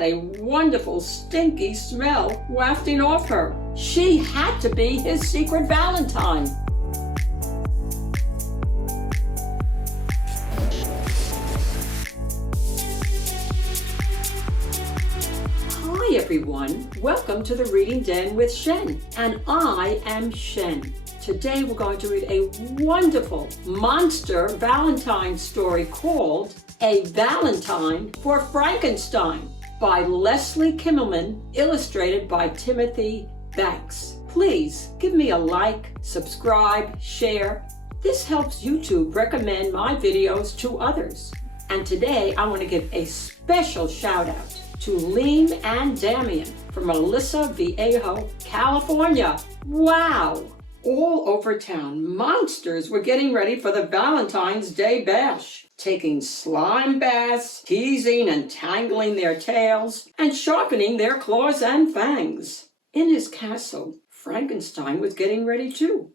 had a wonderful stinky smell wafting off her. She had to be his secret Valentine. Hi everyone, welcome to the Reading Den with Shen, and I am Shen. Today we're going to read a wonderful monster Valentine story called A Valentine for Frankenstein by Leslie Kimmelman, illustrated by Timothy Banks. Please give me a like, subscribe, share. This helps YouTube recommend my videos to others. And today I want to give a special shout out to Lean and Damien from Melissa Viejo, California. Wow! All over town, monsters were getting ready for the Valentine's Day Bash, taking slime baths, teasing and tangling their tails, and sharpening their claws and fangs. In his castle, Frankenstein was getting ready too.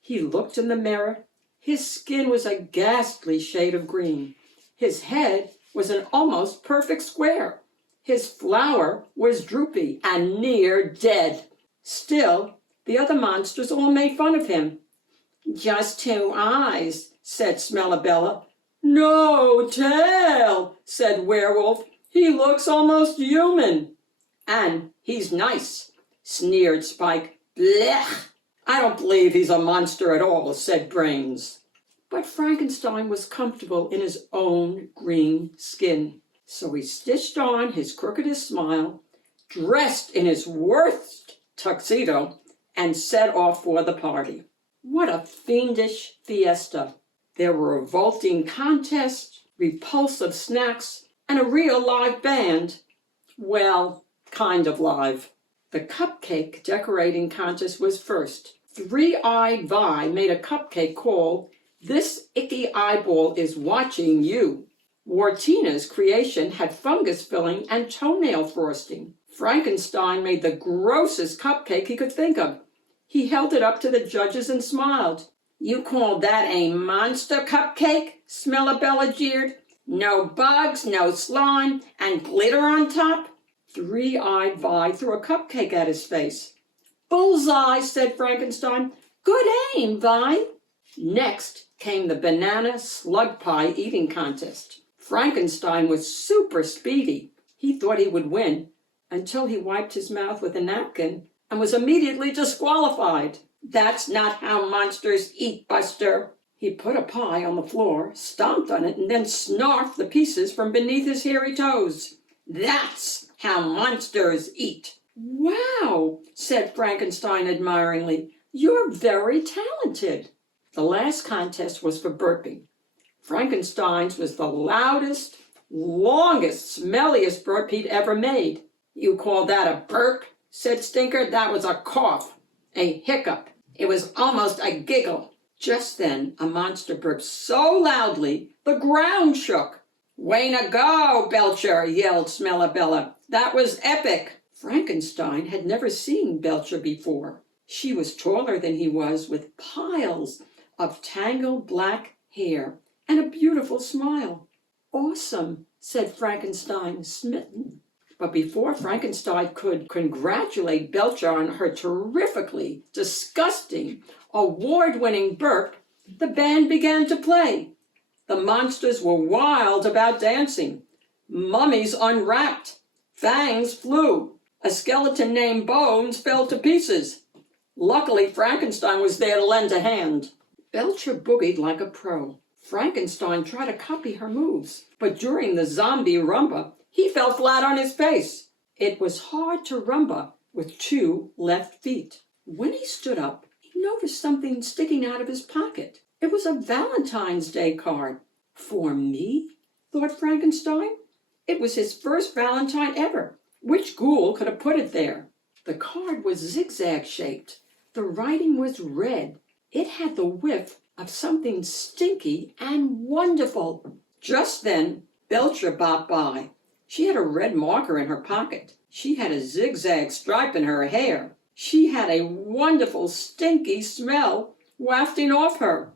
He looked in the mirror. His skin was a ghastly shade of green. His head was an almost perfect square. His flower was droopy and near dead. Still, the other monsters all made fun of him. "Just 2 eyes," said Smellabella. "No tail," said Werewolf. "He looks almost human." "And he's nice," sneered Spike. "Blech! I don't believe he's a monster at all," said Brains. But Frankenstein was comfortable in his own green skin. So he stitched on his crookedest smile, dressed in his worst tuxedo, and set off for the party. What a fiendish fiesta! There were revolting contests, repulsive snacks, and a real live band. Well, kind of live. The cupcake decorating contest was first. Three-Eyed Vi made a cupcake called "This Icky Eyeball is Watching You." Wartina's creation had fungus filling and toenail frosting. Frankenstein made the grossest cupcake he could think of. He held it up to the judges and smiled. "You call that a monster cupcake?" Smellabella jeered. "No bugs, no slime, and glitter on top?" Three-Eyed Vi threw a cupcake at his face. "Bullseye," said Frankenstein. "Good aim, Vi." Next came the banana slug pie eating contest. Frankenstein was super speedy. He thought he would win until he wiped his mouth with a napkin and was immediately disqualified. "That's not how monsters eat, Buster." He put a pie on the floor, stomped on it, and then snarfed the pieces from beneath his hairy toes. "That's how monsters eat." "Wow," said Frankenstein admiringly. "You're very talented." The last contest was for burping. Frankenstein's was the loudest, longest, smelliest burp he'd ever made. "You call that a burp?" said Stinker. "That was a cough, a hiccup. It was almost a giggle." Just then, a monster burped so loudly, the ground shook. "Way to go, Belcher," yelled Smellabella. "That was epic." Frankenstein had never seen Belcher before. She was taller than he was, with piles of tangled black hair and a beautiful smile. "Awesome," said Frankenstein, smitten. But before Frankenstein could congratulate Belcher on her terrifically disgusting, award-winning burp, the band began to play. The monsters were wild about dancing. Mummies unwrapped. Fangs flew. A skeleton named Bones fell to pieces. Luckily, Frankenstein was there to lend a hand. Belcher boogied like a pro. Frankenstein tried to copy her moves, but during the zombie rumba, he fell flat on his face. It was hard to rumba with 2 left feet. When he stood up, he noticed something sticking out of his pocket. It was a Valentine's Day card. "For me?" thought Frankenstein. It was his first Valentine ever. Which ghoul could have put it there? The card was zigzag-shaped. The writing was red. It had the whiff of something stinky and wonderful. Just then, Belcher bopped by. She had a red marker in her pocket. She had a zigzag stripe in her hair. She had a wonderful stinky smell wafting off her.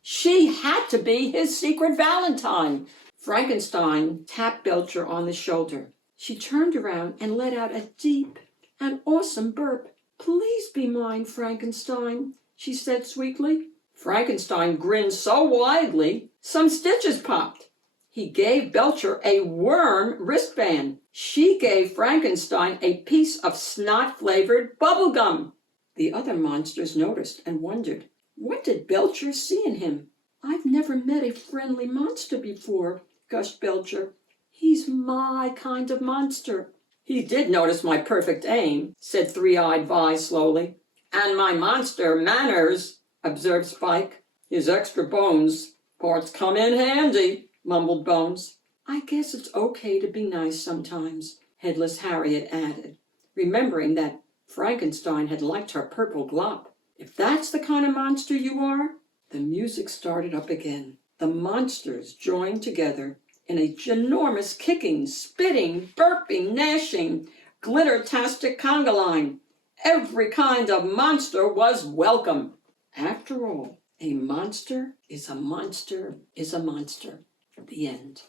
She had to be his secret Valentine. Frankenstein tapped Belcher on the shoulder. She turned around and let out a deep and awesome burp. "Please be mine, Frankenstein," she said sweetly. Frankenstein grinned so widely, some stitches popped. He gave Belcher a worm wristband. She gave Frankenstein a piece of snot-flavored bubble gum. The other monsters noticed and wondered, what did Belcher see in him? "I've never met a friendly monster before," gushed Belcher. "He's my kind of monster." "He did notice my perfect aim," said Three-Eyed Vi slowly. "And my monster manners," observed Spike. "His extra bones parts come in handy," mumbled Bones. "I guess it's okay to be nice sometimes," Headless Harriet added, remembering that Frankenstein had liked her purple glop. "If that's the kind of monster you are." The music started up again. The monsters joined together in a ginormous kicking, spitting, burping, gnashing, glitter-tastic conga line. Every kind of monster was welcome. After all, a monster is a monster is a monster. The end.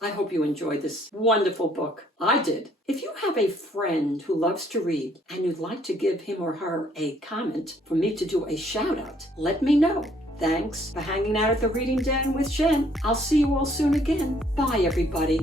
I hope you enjoyed this wonderful book. I did. If you have a friend who loves to read and you'd like to give him or her a comment for me to do a shout out, let me know. Thanks for hanging out at the Reading Den with Shen. I'll see you all soon again. Bye, everybody.